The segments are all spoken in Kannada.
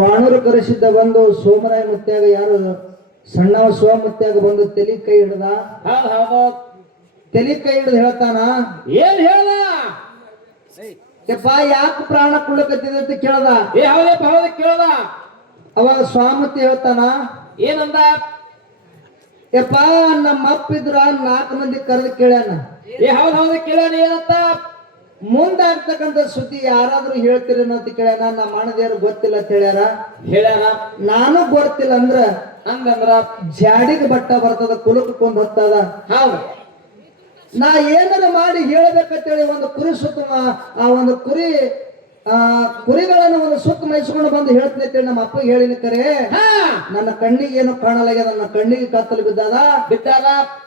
ಕ್ವಾಣೂರು ಕರೆಸಿದ್ದ ಬಂದು ಸೋಮರಾಯ ಮುತ್ಯಾಗ ಯಾರು ಸಣ್ಣವ ಶಿವ ಮುತ್ಯಾಗ ಬಂದು ತಲಿ ಕೈ ಹಿಡ್ದ. ತಲಿ ಕೈ ಹಿಡ್ದು ಹೇಳ್ತಾನ, ಏನ್ ಹೇಳ ಯಪ್ಪ ಯಾಕೆ ಪ್ರಾಣ ಕುಳ್ಳಕತ್ತಿದೆ ಅಂತ ಕೇಳ್ದ. ಕೇಳದ. ಅವಾಗ ಸ್ವಾಮತಿ ಹೇಳ್ತಾನ, ಏನಂದ? ಯಪ್ಪ ನಮ್ಮ ಅಪ್ಪ ಇದ್ರ 4 ಮಂದಿ ಕರೆದು ಕೇಳ್ಯಾನ. ಹೌದು ಕೇಳ್ಯಾನ. ಏನಂತ? ಮುಂದಾಗ್ತಕ್ಕಂಥ ಸುದ್ದಿ ಯಾರಾದ್ರೂ ಹೇಳ್ತೀರೇನೋ ಅಂತ ಕೇಳ್ಯಾನ. ನಮ್ಮ ಅಣ್ಣದೇವ್ರು ಗೊತ್ತಿಲ್ಲ ಅಂತ ಹೇಳ್ಯಾರ. ನಾನು ಗೊತ್ತಿಲ್ಲ ಹಂಗಂದ್ರ ಜಾಡಿಗೆ ಬಟ್ಟ ಬರ್ತದ, ಕುಲಕ್ಕೊಂದ್ ಹೊತ್ತದ. ಹೌದು, ನಾ ಏನಾರ ಮಾಡಿ ಹೇಳ್ಬೇಕಂತೇಳಿ ಒಂದು ಕುರಿ ಸುತ್ತ ಆ ಒಂದು ಕುರಿಗಳನ್ನು ಒಂದು ಸುತ್ತ ಮೈಸ್ಕೊಂಡು ಬಂದು ಹೇಳ್ತೀನಿ ಅಂತೇಳಿ ನಮ್ಮ ಅಪ್ಪ ಹೇಳಿನ ಕರೆ. ನನ್ನ ಕಣ್ಣಿಗೆ ಏನು ಕಾಣಲಾಗ್ಯದ, ನನ್ನ ಕಣ್ಣಿಗೆ ಕತ್ತಲು ಬಿದ್ದಾದ.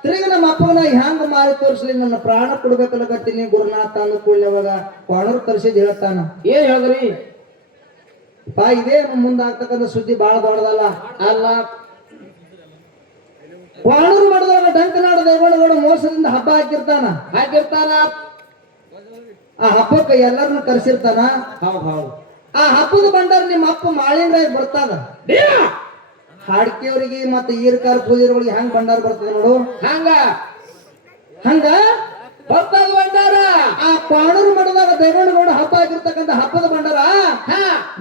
ತಿರುಗಿ ನಮ್ಮ ಅಪ್ಪನ ಹ್ಯಾಂಗ ಮಾರಿ ತೋರಿಸ್ಲಿ, ನನ್ನ ಪ್ರಾಣ ಕೊಡ್ಬೇಕಲ್ಲಕತ್ತೀನಿ ಗುರುನಾಥ ಅಂದ ಕೂಡಲೇ ಅವಾಗ ಕ್ವಾಣೂರು ತರಿಸಿದ್ ಹೇಳ್ತಾನ. ಏನ್ ಹೇಳಿದ್ರಿ? ಇದೇ ಮುಂದಾಗ್ತಕ್ಕಂಥ ಸುದ್ದಿ ಬಹಳ ದೊಡ್ಡದಲ್ಲ. ಅಲ್ಲ, ಕ್ವಾಣೂರು ಮಾಡಿದವಾಗ ಡಂಕನಾಡ ದೇವಣ್ಣಗೌಡ ಮೋಸದಿಂದ ಹಬ್ಬ ಹಾಕಿರ್ತಾನ. ಆ ಹಬ್ಬಕ್ಕೆ ಎಲ್ಲರನ್ನು ಕರೆಸಿರ್ತಾನ. ಆ ಹಬ್ಬದ ಬಂಡಾರ ನಿಮ್ಮ ಅಪ್ಪ ಮಾಳಿಂಗರಾಯ ಬರ್ತದ. ಹಾಡ್ಕಿಯವ್ರಿಗೆ ಮತ್ತೆ ಈರ್ಕಾರ ಪೂಜಾರಿಗಳಿಗೆ ಹೆಂಗ್ ಭಂಡಾರ ಬರ್ತದ ನೋಡು, ಹಂಗ ಬರ್ತದ ಭಂಡಾರ. ಆ ಕ್ವಾಣೂರು ಮಾಡಿದಾಗ ದೇವಣ್ಣಗೌಡ ಹಬ್ಬ ಆಗಿರ್ತಕ್ಕಂಥ ಹಬ್ಬದ ಭಂಡಾರ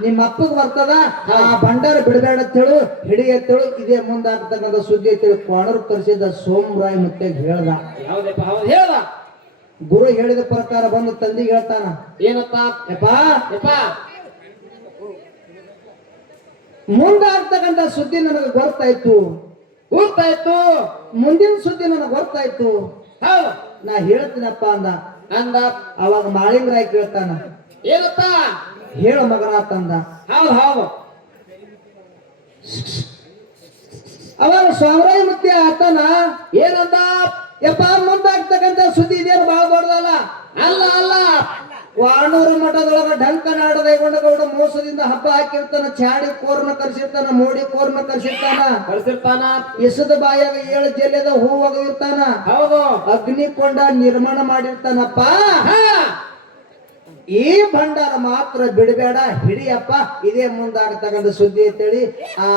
ನಿಮ್ಮ ಅಪ್ಪಗ್ ಬರ್ತದ. ಆ ಭಂಡಾರ ಬಿಡಬೇಡ ಅಂತೇಳು, ಹಿಡಿ ಅಂತೇಳು, ಇದೇ ಮುಂದಾಗ್ತಕ್ಕಂಥ ಸುದ್ದಿ ಅಂತೇಳಿ ಕ್ವಾಣೂರು ಕರೆಸಿದ್ದ ಸೋಮರಾಯ ಮುತ್ಯಾಗ ಹೇಳ್ದ. ಹೇಳ. ಗುರು ಹೇಳಿದ ಪ್ರಕಾರ ಬಂದು ತಂದಿಗೆ ಹೇಳ್ತಾನ, ಏನಪ್ಪ? ಯಪ್ಪ ಮುಂದಾಗ್ತಕ್ಕಂಥ ಸುದ್ದಿ ನನಗೆ ಗೊತ್ತಾಯ್ತು. ಮುಂದಿನ ಸುದ್ದಿ ನನಗೆ ಗೊತ್ತಾಯ್ತು. ನಾ ಹೇಳ್ತೀನಪ್ಪ ಅಂದ. ಅವಾಗ ಮಾಳಿಂಗರಾಯ ಕೇಳ್ತಾನ, ಏನಪ್ಪ? ಹೇಳ ಮಗನಾಥಂದ. ಅವಾಗ ಸೋಮರಾಯ ಮುತ್ಯ ಆತನ ಏನಂದ? ಯಪ್ಪ ಮುಂದಾಗ್ತಕ್ಕಂಥ ಸುದ್ದಿ ಇದೇನು ಬಹಳ ದೊಡ್ಡದಲ್ಲ. ಅಲ್ಲ, ಕ್ವಾಣೂರು ಮಠದೊಳಗ ಡಂಕನಾಡ ದೇವಣ್ಣಗೌಡ ಮೋಸದಿಂದ ಹಬ್ಬ ಹಾಕಿರ್ತಾನ. ಚಾಡಿ ಕೋರ್ನ ಕರ್ಸಿರ್ತಾನ, ಮೋಡಿ ಕೋರ್ನ ಕರ್ಸಿರ್ತಾನ. ಎಸದ ಬಾಯಾಗ 7 ಜಲ್ಲೆದ ಹೂವಾಗ ಇರ್ತಾನ. ಹೌದು, ಅಗ್ನಿಕೊಂಡ ನಿರ್ಮಾಣ ಮಾಡಿರ್ತಾನಪ್ಪ. ಈ ಭಂಡಾರ ಮಾತ್ರ ಬಿಡಬೇಡ, ಹಿಡಿಯಪ್ಪ, ಇದೇ ಮುಂದಾಗತಕ್ಕಂಥ ಸುದ್ದಿ ಅಂತೇಳಿ ಆ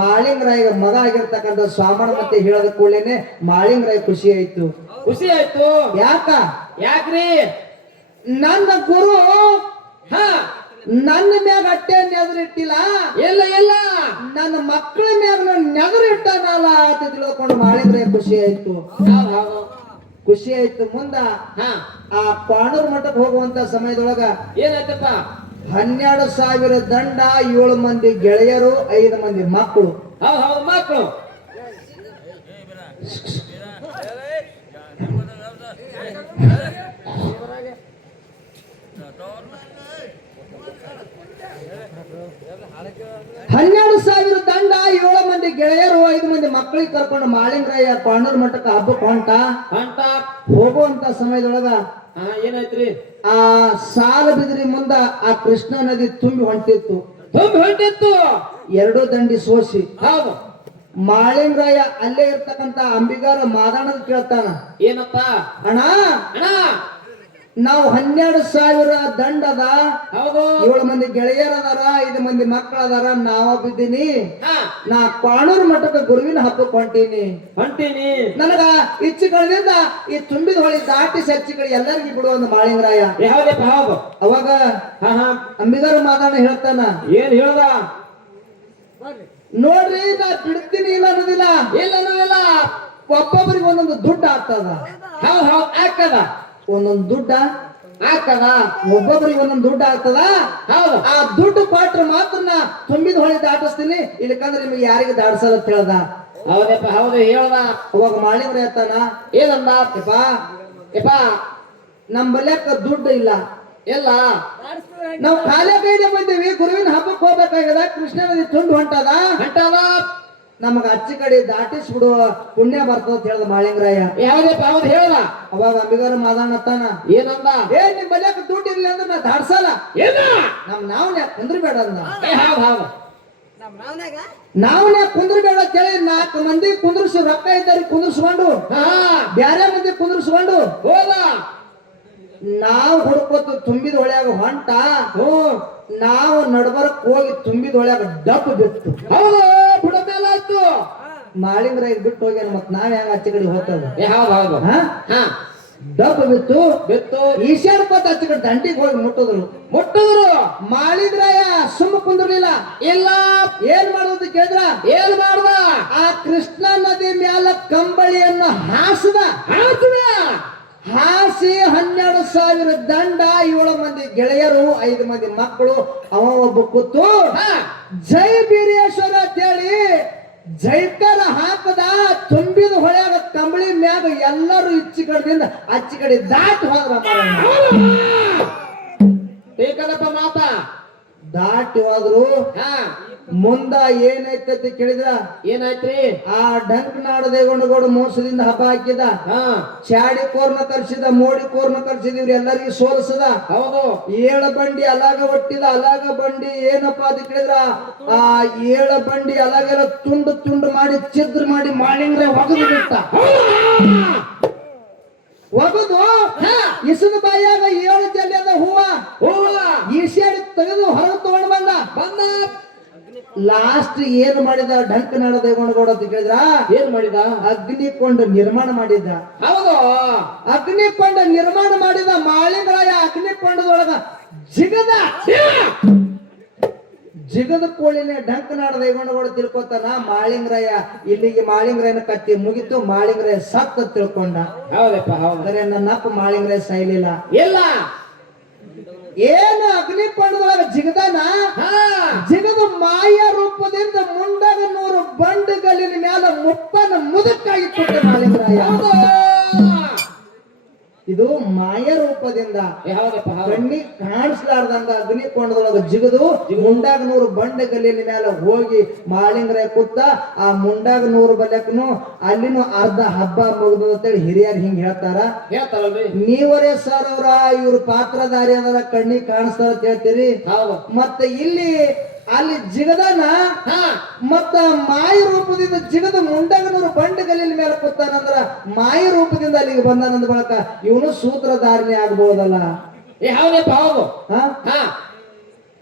ಮಾಳಿಂಗರಾಯ ಮಗ ಆಗಿರ್ತಕ್ಕಂಥ ಸ್ವಾಮಣ ಮತ್ತೆ ಹೇಳದ ಕೂಡಲೇನೆ ಮಾಳಿಂಗರಾಯ ಖುಷಿ ಆಯ್ತು. ಯಾಕ್ರಿ? ನನ್ನ ಗುರು ನನ್ನ ಮ್ಯಾಗ ಅಟ್ಟೆ ನೆದರಿಟ್ಟಿಲ್ಲ, ಇಲ್ಲ ನನ್ನ ಮಕ್ಕಳ ಮ್ಯಾಗ ನೆದರು ಇಟ್ಟಾನಲ್ಲ ಅಂತ ತಿಳ್ಕೊಂಡು ಮಾಳಿಂಗರಾಯ ಖುಷಿ ಆಯ್ತು. ಮುಂದ ಆ ಕ್ವಾಣೂರು ಮಠಕ್ಕೆ ಹೋಗುವಂತ ಸಮಯದೊಳಗ ಏನಾಯ್ತಪ್ಪ? 12,000 ದಂಡ, 7 ಮಂದಿ ಗೆಳೆಯರು, 5 ಮಂದಿ ಮಕ್ಕಳು. ಮಕ್ಕಳು. $12,000 ದಂಡ, 7 ಮಂದಿ ಗೆಳೆಯರು, 5 ಮಂದಿ ಮಕ್ಕಳಿಗೆ ಕರ್ಕೊಂಡು ಮಾಳಿಂಗರಾಯ ಕ್ವಾಣೂರು ಮಠಕ್ಕೆ ಹಬ್ಬಕ್ಕೆ ಹೊಂಟ. ಹೋಗುವಂತ ಸಮಯದೊಳಗ ಏನಾಯ್ತ್ರಿ? ಆ ಸಾಲ ಬಿದ್ರಿ ಮುಂದ ಆ ಕೃಷ್ಣಾ ನದಿ ತುಂಬಿ ಹೊಂಟಿತ್ತು. 2 ದಂಡಿ ಸೋಸಿ. ಮಾಳಿಂಗರಾಯ ಅಲ್ಲೇ ಇರ್ತಕ್ಕಂತ ಅಂಬಿಗಾರ ಮಾದಾಣದ ಕೇಳ್ತಾನ, ಏನಪ್ಪ? ಅಣ್ಣ, ನಾವು 12,000 ದಂಡ ಅದ, 7 ಮಂದಿ ಗೆಳೆಯರ ಅದಾರ, 5 ಮಂದಿ ಮಕ್ಕಳ ಅದಾರ, ನಾವ ಬಿದ್ದೀನಿ. ನಾ ಕ್ವಾಣೂರು ಮಠಕ್ಕೆ ಗುರುವಿನ ಹಬ್ಬಕ್ಕೆ ಹೊಂಟೀನಿ. ನನಗ ಇಚ್ಛೆಗಳಿಂದ ಈ ತುಂಬಿದ ಹೊಳಿ ದಾಟಿ ಸಚ್ಚಿಗಳು ಎಲ್ಲರಿಗೂ ಬಿಡು ಒಂದು ಮಾಳಿಂಗರಾಯ. ಅವಾಗ ಅಂಬಿಗಾರ ಮಾದಾಣ ಹೇಳ್ತಾನ, ಏನ್ ಹೇಳ್ದ? ನೋಡ್ರಿ, ನಾ ಬಿಡ್ತೀನಿ ಇಲ್ಲ ಅನ್ನೋದಿಲ್ಲ. ಒಬ್ಬೊಬ್ಬರಿಗೆ ಒಂದೊಂದು ದುಡ್ಡು ಆಗ್ತದ. ಒಂದೊಂದು ದುಡ್ಡ ಆಗ್ತದ, ಒಬ್ಬೊಬ್ಬರಿಗೆ ಒಂದೊಂದು ದುಡ್ಡು ಆಗ್ತದ. ಆ ದುಡ್ಡು ಕೊಟ್ರೆ ಮಾತ್ರ ನಾ ತುಂಬಿದ ಹೊಳಿ ದಾಟಿಸ್ತೀನಿ, ಇಲ್ಲಕಂದ್ರೆ ನಿಮಗೆ ಯಾರಿಗೆ ದಾಡ್ಸಲ್ಲ ಅಂತ ಹೇಳ್ದ. ಹೌದು ಹೇಳ್ದ. ಅವಾಗ ಮಾಳಿಂಗ್ರ ಹೇಳ್ತಾನ, ಏನಂದ? ಯಪ್ಪ ನಮ್ ಬಲ್ಯಕ್ಕ ದುಡ್ಡು ಇಲ್ಲ, ನಾವು ಖಾಲಿ ಕೈಗೆ ಬಂದೀವಿ, ಗುರುವಿನ ಹಬ್ಬಕ್ಕೆ ಹೋಗ್ಬೇಕಾಗದ, ಕೃಷ್ಣ ನದಿ ತುಂಡು ಹೊಂಟದ, ನಮಗ ಅಚ್ಚಿ ಕಡೆ ದಾಟಿಸ್ಬಿಡುವ ಪುಣ್ಯ ಬರ್ತದ ಅಂತ ಹೇಳ್ದ ಮಾಳಿಂಗರಾಯ. ಹೇಳ್ದ. ಅವಾಗ ಅಂಬಿಗಾರ ಮಾದಾಣತ್ತಾನ, ಏನಂದ? ನಿಮ್ ಬಲ್ಯಕ್ಕ ದುಡ್ಡು ಇರ್ಲಿ ಅಂದ್ರೆ ನಾ ದಾಡ್ಸಲ್ಲ, ನಾವ್ನ್ಯಾಕ ಕುಂದ್ರಬೇಡ ಅಂದ. ನಾವ್ನ್ಯಾಕ ಕುಂದ್ರಬೇಡ ಅಂತ ಹೇಳಿ 4 ಮಂದಿ ಕುಂದ್ರಿಸಿ, ರೊಕ್ಕ ಇದ್ದವ್ರಿಗೆ ಕುಂದ್ರಿಸ್ಕೊಂಡು, ಬ್ಯಾರೆ ಮಂದಿ ಕುಂದ್ರಿಸ್ಕೊಂಡು ಹೋದ. ನಾವು ಹುಡುಕೋತು ತುಂಬಿದ ಹೊಳ್ಯಾಗ ಹೊಂಟ. ನಾವು ನಡ್ಬರಕ್ ಹೋಗಿ ತುಂಬಿದೊಳಗ ಡಬ್ ಬಿತ್ತು. ಹೌದು ಬುಡ ಮೇಲೆ ಆಯ್ತು. ಮಾಳಿಂಗ್ರ ಬಿಟ್ಟು ಹೋಗ್ಯಾನ ಮತ್ ನಾವ್ ಹೆಂಗ ಆಚೆ ಕಡೆ ಹೋಗ್ತದ ಹೌದು ಹೌದು. ಹಾ ಡಬ್ ಬಿತ್ತು ಬಿತ್ತು. ಈಶಾಡ್ ಪತ್ ಆಚೆ ಕಡೆ ದಂಡಿಗೆ ಹೋಗಿ ಮುಟ್ಟಿದ್ರು. ಮಾಳಿಂಗ್ರಾಯ ಸುಮ್ಮ ಕುಂದ್ರಲಿಲ್ಲ. ಇಲ್ಲ ಏನ್ ಮಾಡುದು ಕೇಳಿದ್ರ ಏನ್ ಮಾಡ್ದ? ಆ ಕೃಷ್ಣ ನದಿ ಮ್ಯಾಲ ಕಂಬಳಿಯನ್ನ ಹಾಸದ. ಹಾಸಿ 12,000 ದಂಡ, 7 ಮಂದಿ ಗೆಳೆಯರು, 5 ಮಂದಿ ಮಕ್ಕಳು, ಅವ ಒಬ್ಬ ಕೂತು ಜೈ ಬೀರೇಶ್ವರ ಅಂತೇಳಿ ಜೈಕಾರ ಹಾಕದ. ತುಂಬಿದ ಹೊಳೆಯಾಗ ಕಂಬಳಿ ಮ್ಯಾಗ ಎಲ್ಲರೂ ಇಚ್ಚಿ ಕಡೆದಿಂದ ಅಚ್ಚಿ ಕಡೆ ದಾಟಿ ಹೋದ್ರ. ಬೇಕದಪ್ಪ ಮಾತ ದಾಟಿ ಹೋದ್ರು. ಮುಂದ ಏನೈತೆ ಕೇಳಿದ್ರ ಏನಾಯ್ತ್ರಿ? ಆ ಡಂಕ್ ನಾಡ ದೇಗೊಂಡಗೋಡು ಮೋಸದಿಂದ ಹಬ್ಬ ಹಾಕಿದ. ಚಾಡಿ ಕೋರ್ನ ಕರ್ಸಿದ, ಮೋಡಿ ಕೋರ್ನ ಕರ್ಸಿದ, ಇವ್ರು ಎಲ್ಲರಿಗೂ ಸೋಲಿಸದ. ಹೌದು. 7 ಬಂಡಿ ಅಲಾಗ ಒಟ್ಟಿದ. ಅಲಾಗ ಬಂಡಿ ಏನಪ್ಪಾ ಅಂತ ಕೇಳಿದ್ರ ಆ 7 ಬಂಡಿ ಅಲಾಗೆಲ್ಲ ತುಂಡು ತುಂಡು ಮಾಡಿ ಚಿದ್ರ ಮಾಡಿ ಮಾಳಿಂಗ್ರೆ ಒಗದು ಬಿಟ್ಟ. ಒಗದು ಇಸದ ಬಾಯಾಗ 7 ಜಲ್ಯದ ಹೂವ ಈಶಾಡಿ ತೆಗೆದು ಹೊರಗೆ ತಗೊಂಡು ಬಂದ. ಲಾಸ್ಟ್ ಏನ್ ಮಾಡಿದ ಡಂಕ್ ನಾಡ ದೇಗೊಂಡಗೌಡ ಅಂತ ಕೇಳಿದ್ರ ಏನ್ ಮಾಡಿದ? ಅಗ್ನಿಕೊಂಡ ನಿರ್ಮಾಣ ಮಾಡಿದ್ದ. ಹೌದು. ಅಗ್ನಿಕೊಂಡ ನಿರ್ಮಾಣ ಮಾಡಿದ. ಮಾಳಿಂಗರಾಯ ಅಗ್ನಿಕೊಂಡದೊಳಗ ಜಿಗದ ಕೋಳಿನೇ ಡಂಕ್ ನಾಡ ದೇಗೊಂಡಗೌಡ ತಿಳ್ಕೊತಾನ. ಮಾಳಿಂಗರಾಯ ಇಲ್ಲಿಗೆ ಮಾಳಿಂಗರಾಯನ ಕತ್ತಿ ಮುಗಿತು. ಮಾಳಿಂಗರಾಯ ಸತ್ತ ತಿಳ್ಕೊಂಡ. ಹೌದಪ್ಪ ಹೌದು. ನನ್ನಪ್ಪ ಮಾಳಿಂಗರಾಯ ಸಾಯ್ಲಿಲ್ಲ. ಇಲ್ಲ ಏನು ಅಗ್ನಿಕೊಂಡದೊಳಗ ಜಿಗದಾನ. ಜಿಗದ ಮಾಯ ರೂಪದಿಂದ ಮುಂಡಾಗ 100 ಬಂಡುಗಲ್ಲಿನ ಮ್ಯಾಲ ಮುಪ್ಪನ ಮುದುಕಾಗಿ ಕೊಟ್ಟ ಮಾಳಿಂಗರಾಯ. ಇದು ಮಾಯ ರೂಪದಿಂದ ಕಣ್ಣಿ ಕಾಣಿಸ್ಲಾರ್ದಂಗ ಅಗ್ನಿಕೊಂಡದೊಳಗ ಜಿಗದು ಮುಂಡಾಗ 100 ಬಂಡುಗಲ್ಲಿನ ಮ್ಯಾಲ ಹೋಗಿ ಮಾಳಿಂಗರಾಯ ಕೂತ. ಆ ಮುಂಡಾಗ 100 ಬಲ್ಯಕ್ಕನು ಅಲ್ಲಿನೂ ಅರ್ಧ ಹಬ್ಬ ಮುಗಿದು ಅಂತೇಳಿ ಹಿರಿಯರು ಹಿಂಗ್ ಹೇಳ್ತಾರಲ್ರಿ. ನೀವರೇ ಸರ್ ಅವ್ರ ಇವ್ರ ಪಾತ್ರಧಾರಿ ಅದರ ಕಣ್ಣಿ ಕಾಣಿಸ್ತಾರ ಅಂತ ಹೇಳ್ತೀರಿ. ಮತ್ತೆ ಇಲ್ಲಿ ಅಲ್ಲಿ ಜಿಗದನ ಮತ್ತ ಮಾಯ ರೂಪದಿಂದ ಜಿಗದ ಮುಂಡಾಗ 100 ಬಂಡುಗಲ್ಲಿನ ಮೇಲೆ ಕೂತಾನಂದ್ರ ಮಾಯ ರೂಪದಿಂದ ಅಲ್ಲಿಗೆ ಬಂದಾನಂದ ಬಳಕ ಇವನು ಸೂತ್ರಧಾರಣೆ ಆಗ್ಬಹುದಲ್ಲ. ಹೌದಪ್ಪ ಹೌದು.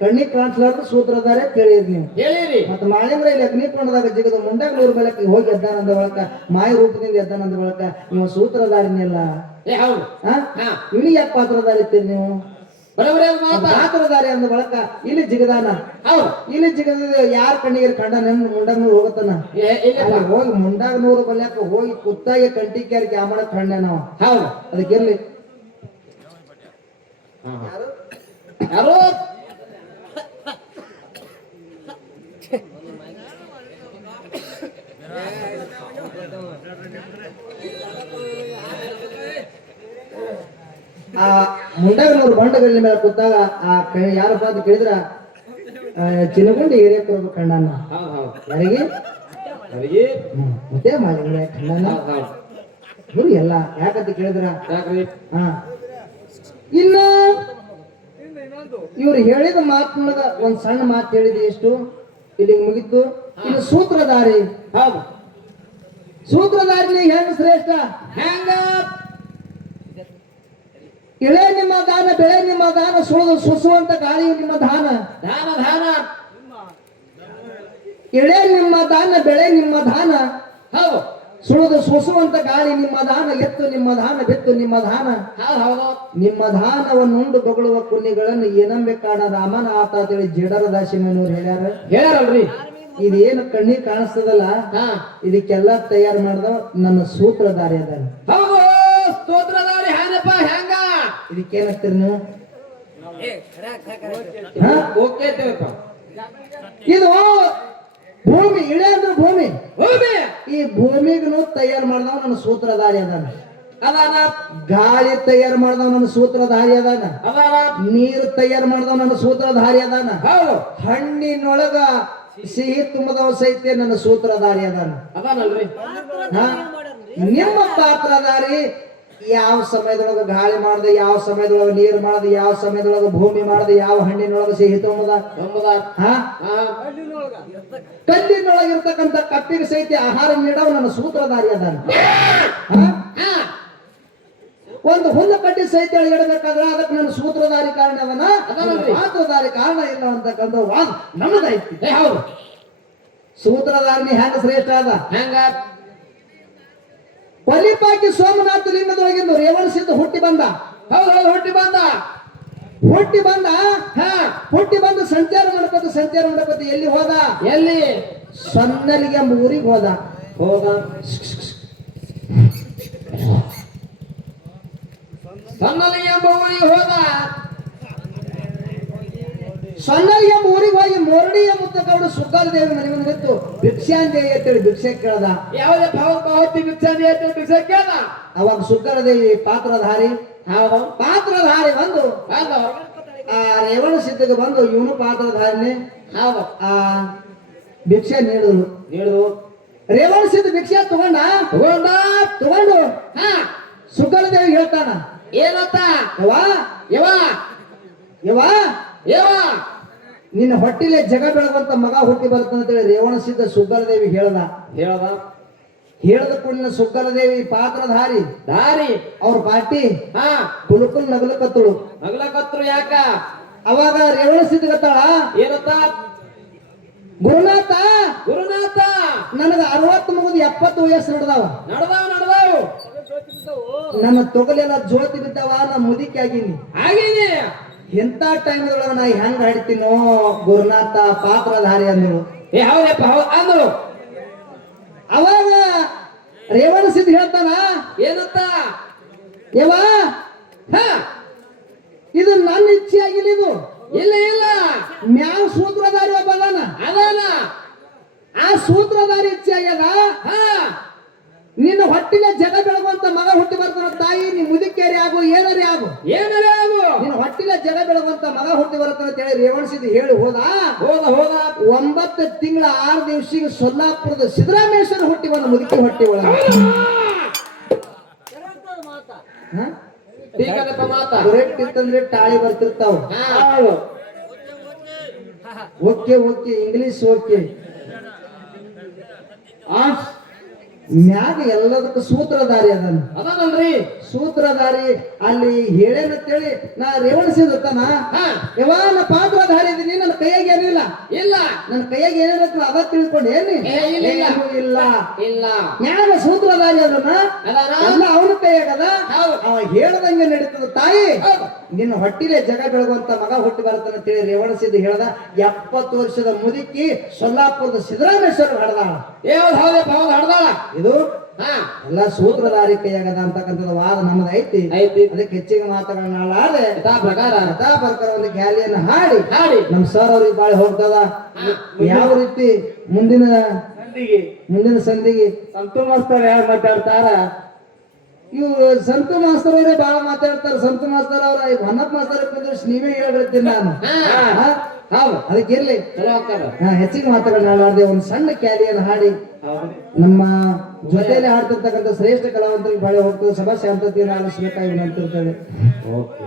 ಕಣ್ಣಿಗೆ ಕಾಣಿಸ್ಲಾರ್ದು ಸೂತ್ರಧಾರೆ ತಿಳಿಯಿರಿ ನೀವು. ಹೇಳಿರಿ. ಮತ್ತೆ ಮಾಳಿಂಗ್ರ ಇಲ್ಲಿ ಅಗ್ನಿಕೊಂಡದಾಗ ಜಿಗದ ಮುಂಡಾಗ 100 ಬೆಳಕಿಗೆ ಹೋಗಿ ಎದ್ದಾನಂದ ಬಳಕ ಮಾಯ ರೂಪದಿಂದ ಎದ್ದಾನಂದ ಬಳಕ ನೀವು ಸೂತ್ರಧಾರಿನಿ ಅಲ್ಲ. ಇವನಿಗೆ ಯಾಕೆ ಪಾತ್ರಧಾರಿ ಇರ್ತೀರಿ ನೀವು? ಪಾತ್ರಧಾರಿ ಅಂದ ಬಳಕ ಇಲ್ಲಿ ಜಿಗದಾನ. ಇಲ್ಲಿ ಜಿಗದ ಯಾರ ಕಣ್ಣಿಗೆ ಕಂಡ ನನ್ ಮುಂಡಾಗ 100 ಹೋಗತ್ತಾನ. ಹೋಗಿ ಮುಂಡಾಗ 100 ಬಲ್ಯಾಕ ಹೋಗಿ ಕುತ್ತಾಗಿ ಕಂಟಿ ಕ್ಯಾರ ಕ್ಯಾಮಡ ಕಂಡ ನಾವು. ಅದಕ್ಕಿರ್ಲಿ ಯಾರು ಆ ಮುಂಡಾಗ 100 ಬಂಡಗಲ್ಲಿನ ಮೇಲೆ ಕೂತಾಗ ಆ ಯಾರಪ್ಪ ಅಂತ ಕೇಳಿದ್ರ ಚಿನ್ನಗುಂಡಿ ಹಿರಿಯಕರು ಕಣ್ಣನ. ಯಾರಿಗೆ? ಮತ್ತೆ ಮಾಳಿಂಗ್ರಾಯ ಕಣ್ಣನ. ಇವ್ರು ಎಲ್ಲ ಯಾಕಂತ ಕೇಳಿದ್ರ ಇನ್ನ ಇವ್ರು ಹೇಳಿದ ಮಾತನೊಳಗ ಒಂದ್ ಸಣ್ಣ ಮಾತು ಹೇಳಿದೆ. ಎಷ್ಟು ಇಲ್ಲಿಗೆ ಮುಗಿತು. ಇನ್ನು ಸೂತ್ರಧಾರಿ. ಸೂತ್ರಧಾರಿನಿ ಹೆಂಗ ಶ್ರೇಷ್ಠ? ಹೆಂಗ? ಇಳೆ ನಿಮ್ಮ ದಾನ, ಬೆಳೆ ನಿಮ್ಮ ದಾನ, ಸುಳಿದು ಸುಸುವಂತ ಗಾಳಿ ನಿಮ್ಮ ದಾನ. ಇಳೆ ನಿಮ್ಮ ದಾನ, ಬೆಳೆ ನಿಮ್ಮ ದಾನ, ಸುಳಿದು ಸುಸುವಂತ ಗಾಳಿ ನಿಮ್ಮ ದಾನ. ಎತ್ತು ನಿಮ್ಮ ದಾನ, ಬೆತ್ತು ನಿಮ್ಮ ದಾನ. ನಿಮ್ಮ ದಾನವನ್ನುಂಡು ಬಗಳುವ ಕುನ್ನಿಗಳನ್ನು ಏನಂಬೆ ಕಾಣ ರಾಮನ ಆತ ಅಂತೇಳಿ ಜೇಡರ ದಾಸಿಮನವ್ರು ಹೇಳ್ಯಾರಲ್ರಿ. ಇದೇನು ಕಣ್ಣಿಗೆ ಕಾಣಿಸ್ತದಲ್ಲ ಇದಕ್ಕೆಲ್ಲ ತಯಾರು ಮಾಡ್ದ ನನ್ನ ಸೂತ್ರಧಾರಿ ಅದಾನ. ಸೂತ್ರಧಾರಿ ಹ್ಯಾಂಗಪ್ಪ? ಹೆಂಗ? ಇದಕ್ಕೇನಂತೀರಿ ನೀವು? ಇದು ಭೂಮಿ. ಇಳೆ ಅಂದ್ರೆ ಭೂಮಿ. ಈ ಭೂಮಿಗೂ ತಯಾರು ಮಾಡ್ದವ ನನ್ನ ಸೂತ್ರಧಾರಿ ಅದಾನ. ಗಾಳಿ ತಯಾರು ಮಾಡ್ದವ ನನ್ನ ಸೂತ್ರಧಾರಿ ಅದಾನ. ನೀರು ತಯಾರು ಮಾಡ್ದವ ನನ್ನ ಸೂತ್ರಧಾರಿ ಅದಾನ. ಹಣ್ಣಿನೊಳಗ ಸಿಹಿ ತುಂಬದವ ಸಹಿತ ನನ್ನ ಸೂತ್ರಧಾರಿ ಅದಾನ. ನಿಮ್ಮ ಪಾತ್ರಧಾರಿ ಯಾವ ಸಮಯದೊಳಗ ಗಾಳಿ ಮಾಡದೆ, ಯಾವ ಸಮಯದೊಳಗ ನೀರು ಮಾಡದೆ, ಯಾವ ಸಮಯದೊಳಗ ಭೂಮಿ ಮಾಡದೆ, ಯಾವ ಹಣ್ಣಿನೊಳಗ ಸಿಹಿ ತುಂಬದ, ಕಲ್ಲಿನೊಳಗಿರ್ತಕ್ಕಂಥ ಕಪ್ಪಿಗೆ ಸಹಿತ ಆಹಾರ ನೀಡವ ನನ್ನ ಸೂತ್ರಧಾರಿ ಅದಾನ. ಒಂದು ಹುಲ್ಲು ಕಡ್ಡಿ ಸಹಿತ ಇಡಬೇಕಾದ್ರೆ ಅದಕ್ಕೆ ನನ್ನ ಸೂತ್ರಧಾರಿ ಕಾರಣವನ್ನ ಅದನ್ನಲ್ರಿ. ಪಾತ್ರಧಾರಿ ಕಾರಣ ಇಲ್ಲ ಅಂತಕ್ಕಂಥ ವಾದ ನಮ್ಮದೈತಿ. ಏ ಹೌದು ಸೂತ್ರಧಾರಿನಿ ಹೆಂಗ ಶ್ರೇಷ್ಠ ಅದ. ಹೆಂಗ ಪಲಿಪಾಕಿ ಸೋಮನಾಥ ಲಿಂಗದೊಳಗಿಂದು ರೇವಣ ಸಿದ್ಧ ಹುಟ್ಟಿ ಬಂದ. ಹೌದು ಹೌದು ಹುಟ್ಟಿ ಬಂದ ಹಾ ಹುಟ್ಟಿ ಬಂದು ಸಂಚಾರ ಮಾಡ್ಕೊತ ಎಲ್ಲಿ ಹೋದ? ಎಲ್ಲಿ ಸೊನ್ನಲಿಗೆ ಎಂಬ ಊರಿಗೆ ಹೋದ. ಸಣ್ಣಲಿ ಎಂಬ ಊರಿಗೆ ಹೋದ ಸೊನ್ನಲಿಗೆ ಎಂಬ ಊರಿಗೆ ಹೋಗಿ ಮೋರಡಿ ಮುತ್ತಕೌಡ ಸುಗ್ಗಾಲ ದೇವಿ ಮನೆ ಮುಂದೆ ನಿಂತು ಭಿಕ್ಷಾಂದೇವಿ ಅಂತೇಳಿ ಭಿಕ್ಷೆ ಕೇಳ್ದ. ಯಾವುದೇ ಭಾವತಿ ಭಿಕ್ಷೆ ಕೇಳ ಅವಾಗ ಸುಗ್ಗಾಲ ದೇವಿ ಪಾತ್ರಧಾರಿ ಹೌದು ಪಾತ್ರಧಾರಿ ಬಂದು ಹೌದು ಆ ರೇವಣ ಸಿದ್ಧಗೆ ಬಂದು ಇವನು ಪಾತ್ರಧಾರಿನೇ ಹೌದು ಆ ಭಿಕ್ಷೆ ನೀಡಿದ್ರು. ನೀಡುದು ರೇವಣ ಸಿದ್ಧ ಭಿಕ್ಷೆ ತಗೊಂಡು ಹಾ ಸುಗ್ಗಾಲ ದೇವಿ ಹೇಳ್ತಾನ, ಏನಂತ ಯವ್ವಾ ಯವ ಯವ್ವಾ ಯವ ನಿನ್ನ ಹೊಟ್ಟಿಲೆ ಜಗ ಬೆಳಗುವಂತ ಮಗ ಹುಟ್ಟಿ ಬರ್ತಂತೇಳಿ ರೇವಣ ಸಿದ್ಧ ಸುಗ್ಗಾಲ ದೇವಿ ಹೇಳ್ದ. ಹೇಳದ ಕೂಡಲಿನ ಸುಗ್ಗಾಲ ದೇವಿ ಪಾತ್ರಧಾರಿ ದಾರಿ ಅವ್ರ ಪಾರ್ಟಿ ಹಾ ಕುಲುಕುಲ್ ನಗಲಕತ್ತಳು. ನಗ್ಲಕತ್ರು ಯಾಕ ಅವಾಗ ರೇವಣ ಸಿದ್ಧ ಗತ್ತಾಳ, ಏನಂತ ಗುರುನಾಥ ಗುರುನಾಥ ನನಗ 60 ಮುಗಿದು 70 ವಯಸ್ಸು ನಡೆದಾವ. ನಡ್ದಾವ್ ನನ್ನ ತೊಗಲೆಲ್ಲ ಜ್ಯೋತಿ ಬಿದ್ದಾವ. ನಾ ಮುದಿಕೆ ಆಗೀನಿ. ಆಗೀನಿ ಎಂತ ಟೈಮ್ದೊಳಗ ನಾ ಹೆಂಗ್ ಹಾಡ್ತೀನೋ ಗುರುನಾಥ ಪಾತ್ರಧಾರಿ ಅಂದಳು. ಏ ಹೌದಪ್ಪ ಹೌದು ಅಂದ್ರು ಅವಾಗ ರೇವಣ ಸಿದ್ಧ ಹೇಳ್ತಾನ, ಏನಂತ ಯವ್ವಾ ಹಾ ಇದು ನನ್ನ ಇಚ್ಛೆ ಆಗಿಲ್ಲ. ಇದು ಇಲ್ಲ ಇಲ್ಲ ಮ್ಯಾವ ಸೂತ್ರಧಾರಿ ಒಬ್ಬ ಅದಾನ. ಅದಾನ ಆ ಸೂತ್ರಧಾರಿ ಇಚ್ಛೆ ಆಗ್ಯದ. ಹಾ ನಿನ್ನ ಹೊಟ್ಟಿನ ಜಗ ಬೆಳಗುವಂತ ಮಗ ಹುಟ್ಟಿ ಬರ್ತಾನ. ತಾಯಿ ನೀ ಮುದಿಕೇರಿ ಆಗು ಏನರೇ ಆಗು, ಏನರೇ ಆಗು ನಿನ್ನ ಹೊಟ್ಟಿನ ಜಗ ಬೆಳಗುವಂತ ಮಗ ಹುಟ್ಟಿ ಬರ್ತಾನ ಅಂತ ಹೇಳಿ ರೇವಣ ಸಿದ್ಧ ಹೇಳಿ ಹೋದ. ಹೋದ 9 ತಿಂಗಳ 6 ದಿವಸಿಗೆ ಸೊಲ್ಲಾಪುರದ ಸಿದ್ದರಾಮೇಶ್ವರ ಹುಟ್ಟಿ ಬಂದ ಮುದುಕಿ ಹೊಟ್ಟಿ ಒಳಗ. ಟೀಕನಪ್ಪ ಮಾತ ಕರೆಕ್ಟ್ ಇತ್ತಂದ್ರೆ ಟಾಳಿ ಬರ್ತಿರ್ತಾವ. Okay okay English okay. ಮ್ಯಾಗ ಎಲ್ಲದಕ್ಕೂ ಸೂತ್ರಧಾರಿ ಅದನ್ನ. ಅದಾನಲ್ರಿ ಸೂತ್ರಧಾರಿ ಅಲ್ಲಿ ಹೇಳೇನಂತೇಳಿ ನಾ ರೇವಣ ಸಿದ್ಧತಾನ, ಹಾ ಯವ್ವಾ ನಾ ಪಾತ್ರಧಾರಿ ಇದೀನಿ, ನನ್ನ ಕೈಯಾಗ ಏನಿಲ್ಲ, ಇಲ್ಲ ನನ್ನ ಕೈಯಾಗ ಏನಿರತ್ತ ಅದ ತಿಳ್ಕೊಂಡು ಏನಿ ಏ, ಇಲ್ಲ, ಇಲ್ಲ. ಏನೂ ಇಲ್ಲ. ಇಲ್ಲ ಮ್ಯಾಗ ಸೂತ್ರಧಾರಿ ಅದನ್ನ ಅದಾನ ಎಲ್ಲ ಅವನ ಕೈಯಾಗದ. ಹೌದು ಅವ ಹೇಳ್ದಂಗೆ ನಡೀತದ. ತಾಯಿ ಹೌದು ನಿನ್ನ ಹೊಟ್ಟಿಲೆ ಜಗ ಬೆಳಗುವಂತ ಮಗ ಹುಟ್ಟಿ ಬರ್ತಾನ ಅಂತೇಳಿ ರೇವಣ ಸಿದ್ಧ ಹೇಳ್ದ. 70 ವರ್ಷದ ಮುದುಕಿ ಸೊಲ್ಲಾಪುರದ ಸಿದ್ದರಾಮೇಶ್ವರ ಹಡ್ದಾಳ. ಏ ಹೌದು ಹೌದಪ್ಪ ಹೌದು ಹಡ್ದಾಳ ಇದು ಹಾ ಎಲ್ಲ ಸೂತ್ರಧಾರಿ ಕೈಯಾಗದ ಅಂತಕ್ಕಂಥದ್ದು ವಾದ ನಮ್ಮದು ಐತಿ. ಐತಿ ಅದಕ್ಕೆ ಹೆಚ್ಚಿಗೆ ಮಾತುಗಳನ್ನ ಆಡಾದೆ ಯಥಾ ಪ್ರಕಾರ ಕಥಾ ಪ್ರಕಾರ ಒಂದು ಗ್ಯಾಲಿಯನ್ನು ಹಾಡಿ ಹಾಡಿ ನಮ್ ಸರ್ ಅವ್ರಿಗೆ ಬಾಳೆ ಹೋಗ್ತದ. ಯಾವ ರೀತಿ ಮುಂದಿನ ಸಂಧಿಗೆ ಸಂತು ಮಾಸ್ತರ್ ಯಾರು ಮಾತಾಡ್ತಾರ ಇವ್ರು ಸಂತು ಮಾಸ್ತರ್ ಅವರೇ ಬಾಳ ಮಾತಾಡ್ತಾರ. ಸಂತು ಮಾಸ್ತರ್ ಅವ್ರ ಹೊನ್ನಪ್ಪ ಮಾಸ್ತರ್ ಕುಂದ್ರೆ ನೀವೇ ಹೇಳಿರ್ತೀನಿ ನಾನು. ಹೌದು ಅದಕ್ಕೆ ಇರ್ಲಿ ಚಲೋ ಆಗ್ತಾರ ಹೆಚ್ಚಿಗೆ ಮಾತುಗಳನ್ನ ಆಡಾಡ್ದೆ ಒಂದು ಸಣ್ಣ ಕ್ಯಾಲಿಯನ್ನು ಹಾಡಿ ನಮ್ಮ ಜೊತೆಯಲ್ಲಿ ಹಾಡ್ತಿರ್ತಕ್ಕಂಥ ಶ್ರೇಷ್ಠ ಕಲಾವಂತರಿಗೆ ಬಾಳೆ ಹೋಗ್ತದೆ. ಸಭಾ ಶಾಂತತೆಯನ್ನು ಆಲಿಸಬೇಕಾಗಿ ನಂತಿರ್ತೇವೆ. ಓಕೆ